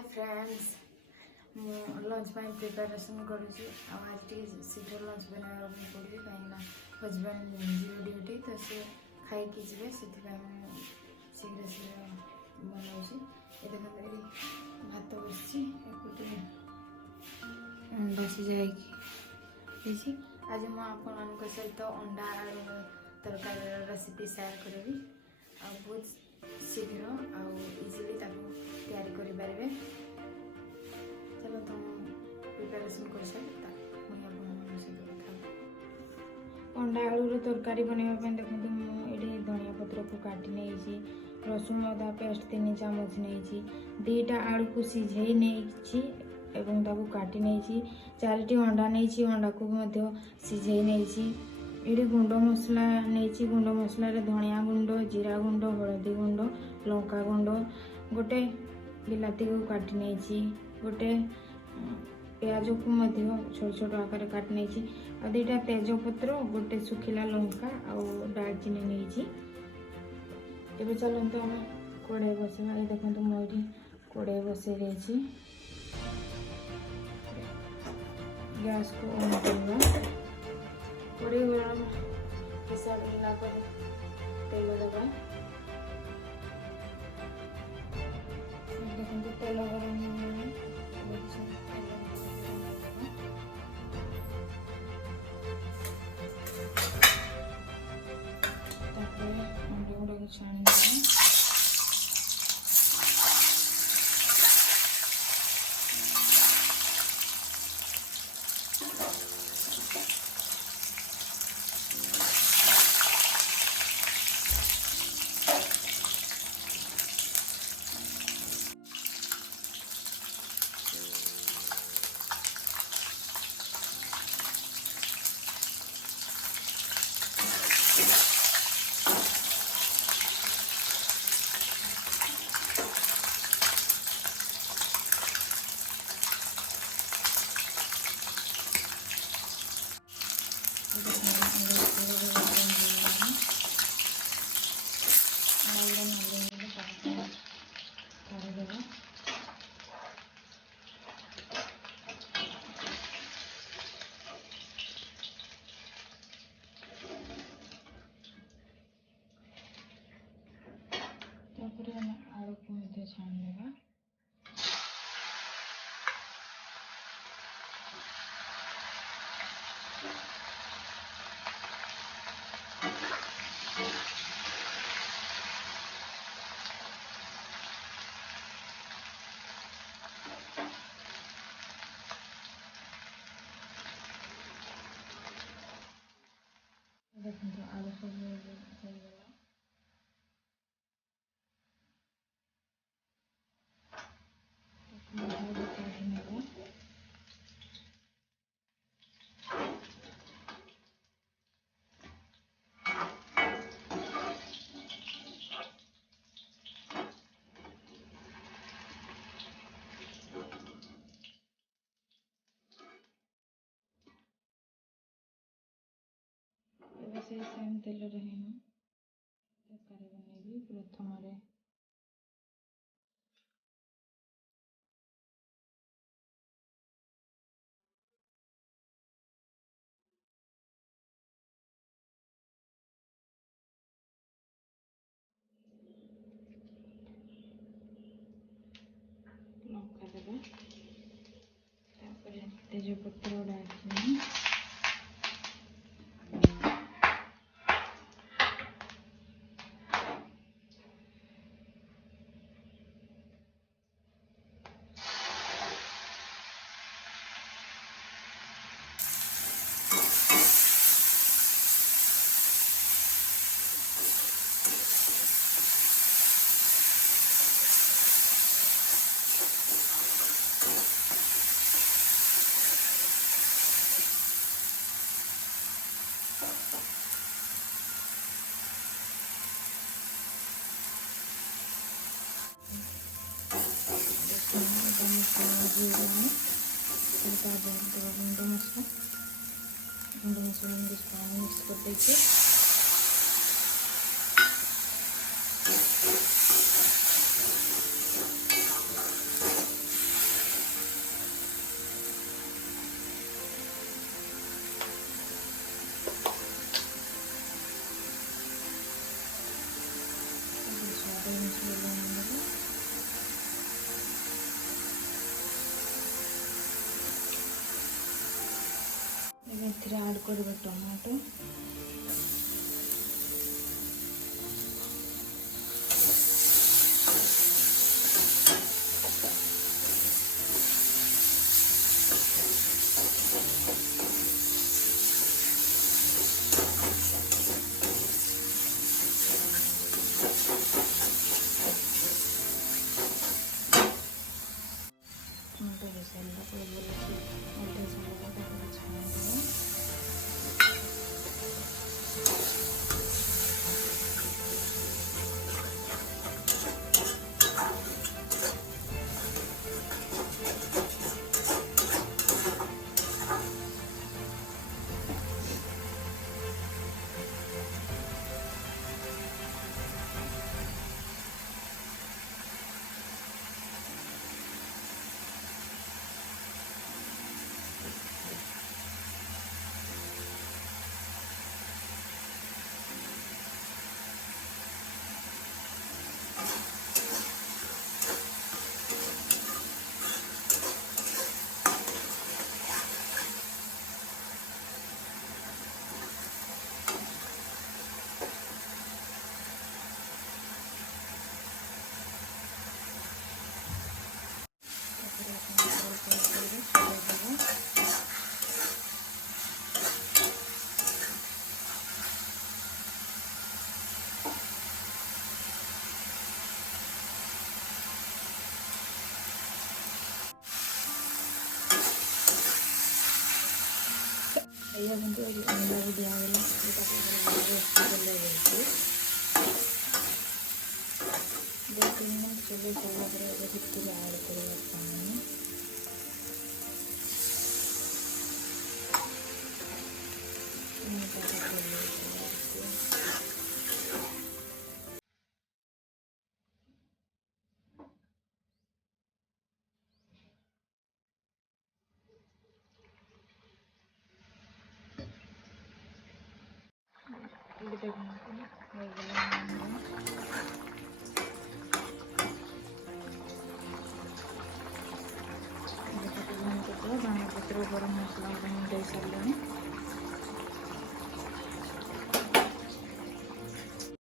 Hi friends lunch preparation करुँच आज शीघ्र lunch बना पड़े कहीं हजबैंड जीरो ड्यूटी तो सी खाई जी से शीघ्र शीघ्र बनाऊँगी ये देखते भात बसी अंडा सिझाई आज मुझे आपण सहित अंडा तरकारी रेसिपी शेयर करी बहुत शीघ्र इजिली तैयारी करें चलो तुम प्रिपरेशन कर सारे अंडा आलू तरकारी बनवाई देखो मुझे धनिया पत्र को काटी नहीं रसुण अदा पेस्ट 3 चामच नहीं 2टा आलू को सिझे नहीं काटी नहीं 4टी अंडा नहीं अंडा को सिझे नहीं ये गुंड मसला नहीं गुंड मसला धनिया गुंड जीरा गुंड हलदी गुंड लंका गुंड गोटे बिलाती को काटी नहीं गोटे प्याज को छोट छोट आकार काटी नहीं 2टा तेजपत्र गोटे सुखिला लंका और दालचीनी नहीं ये चलते आम कड़े बसवा ये देखो मुझे कड़े बसई रही गैस को ऑन करवा कड़े गरम हिसाब तेल दबा देखते तेल गरम अंडे गुड़ा छाणी आलू को छाण देगा देखो आलू सब से सेम तेल रही तरकारी बनैबी प्रथम लंका देगा तेजपत्र दालचीनी गुंड मसला मिक्स कर देखिए ଏଥିରେ ଆଡ଼୍ କରିବା ଟମାଟୋ। ଟମାଟୋ ହେଇସାରିଲା ପରେ ଭଲସେ ଅଧା ସମୟ ତାକୁ ଛାଣିଦେବା। या କିନ୍ତୁ ଅଣ୍ଡା ବି ଦିଆଗଲା ଦୁଇ ତିନି ମିନିଟ୍ ଚଲେଇ ସାରିଲା ପରେ ଏବେ ଭିତରେ ଆଡ଼୍ କରିବା ପାଣି। ଧନିଆ ପତ୍ର ଗରମ ମସଲା ଦେଇ ସାରିଲେଣି।